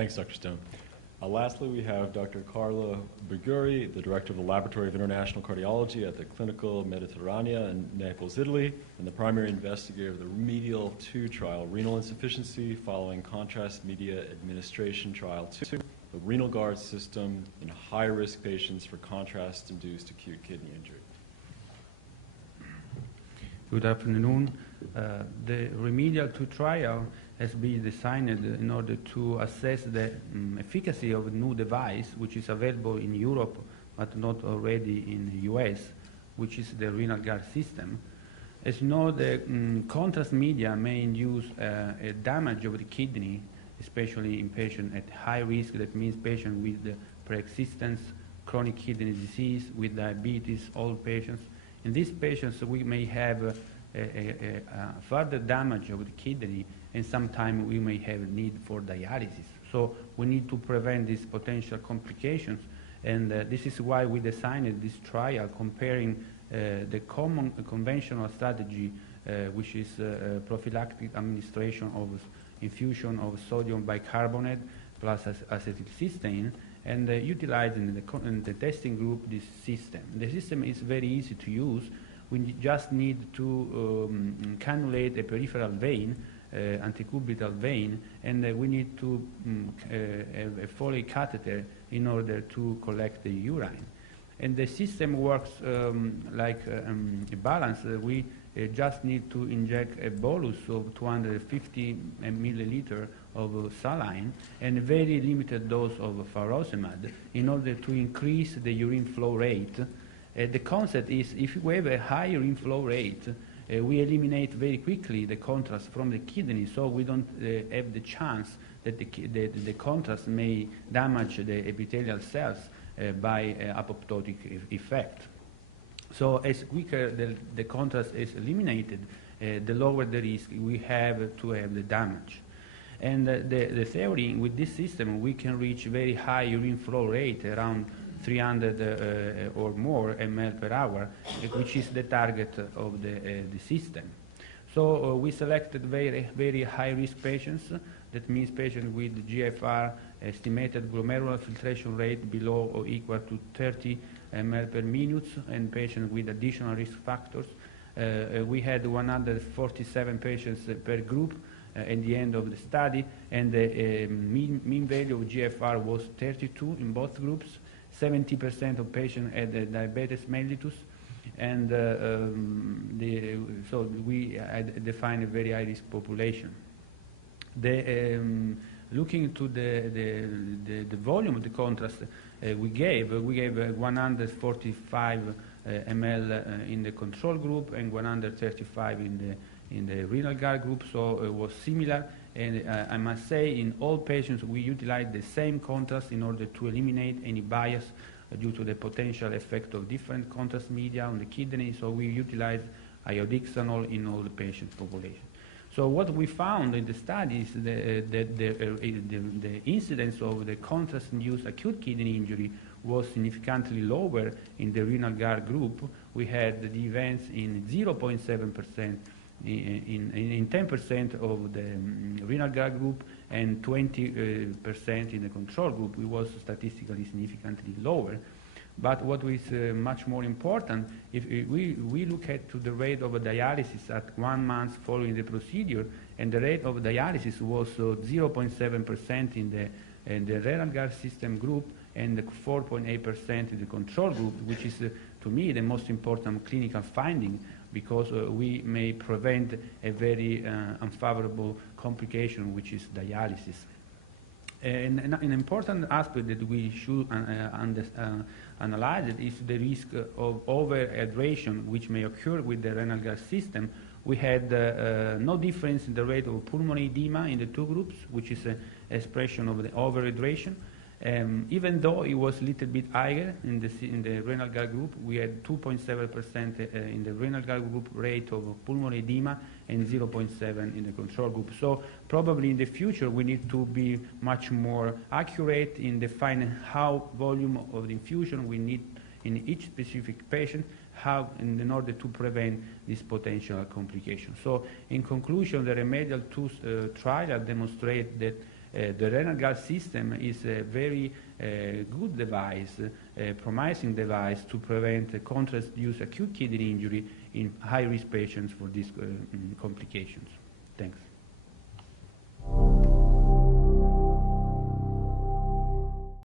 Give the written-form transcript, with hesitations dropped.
Thanks, Dr. Stone. Lastly, we have Dr. Carla Biguri, the Director of the Laboratory of International Cardiology at the Clinical Mediterranea in Naples, Italy, and the primary investigator of the Remedial 2 trial, renal insufficiency following contrast media administration trial 2, the renal guard system in high-risk patients for contrast-induced acute kidney injury. Good afternoon. The Remedial 2 trial has been designed in order to assess the efficacy of a new device which is available in Europe but not already in the US, which is the renal guard system. As you know, the contrast media may induce a damage of the kidney, especially in patients at high risk. That means patients with pre-existence chronic kidney disease, with diabetes, old patients. In these patients, we may have a further damage of the kidney, and sometimes we may have a need for dialysis. So we need to prevent these potential complications, and this is why we designed this trial comparing the common conventional strategy, which is prophylactic administration of infusion of sodium bicarbonate plus acetylcysteine, and utilizing the testing group this system. The system is very easy to use. We just need to cannulate a peripheral vein, antecubital vein, and we need to have a Foley catheter in order to collect the urine. And the system works like a balance. We just need to inject a bolus of 250 milliliter of saline and a very limited dose of furosemide in order to increase the urine flow rate. The concept is if we have a high urine flow rate, we eliminate very quickly the contrast from the kidney, so we don't have the chance that the contrast may damage the epithelial cells by apoptotic effect. So as quicker the contrast is eliminated, the lower the risk we have to have the damage. And the theory with this system, we can reach very high urine flow rate, around 300 or more ml per hour, which is the target of the system. So we selected very high-risk patients. That means patients with GFR estimated glomerular filtration rate below or equal to 30 ml per minute, and patients with additional risk factors. We had 147 patients per group at the end of the study, and the mean value of GFR was 32 in both groups. 70% of patients had diabetes mellitus, and so we defined a very high-risk population. Looking to the volume of the contrast we gave 145 ml in the control group and 135 in the renal guard group, so it was similar. And I must say, in all patients, we utilized the same contrast in order to eliminate any bias due to the potential effect of different contrast media on the kidney. So we utilized iodixanol in all the patient population. So what we found in the study is that the incidence of the contrast-induced acute kidney injury was significantly lower in the renal guard group. We had the events in 0.7%. In 10% of the renal guard group and 20% in the control group, it was statistically significantly lower. But what is much more important, if we look at to the rate of dialysis at 1 month following the procedure, and the rate of dialysis was 0.7% in the renal guard system group and 4.8% in the control group, which is to me the most important clinical finding, because we may prevent a very unfavorable complication, which is dialysis. And an important aspect that we should analyze is the risk of over-hydration, which may occur with the renal guard system. We had no difference in the rate of pulmonary edema in the two groups, which is an expression of the over-hydration. Even though it was a little bit higher in the renal guard group, we had 2.7% in the renal guard group rate of pulmonary edema and 0.7 in the control group. So probably in the future we need to be much more accurate in defining how volume of the infusion we need in each specific patient, in order to prevent this potential complication. So in conclusion, the Remedial 2 trial demonstrated that The renal gall system is a very good device, a promising device to prevent contrast-induced acute kidney injury in high-risk patients for these complications. Thanks.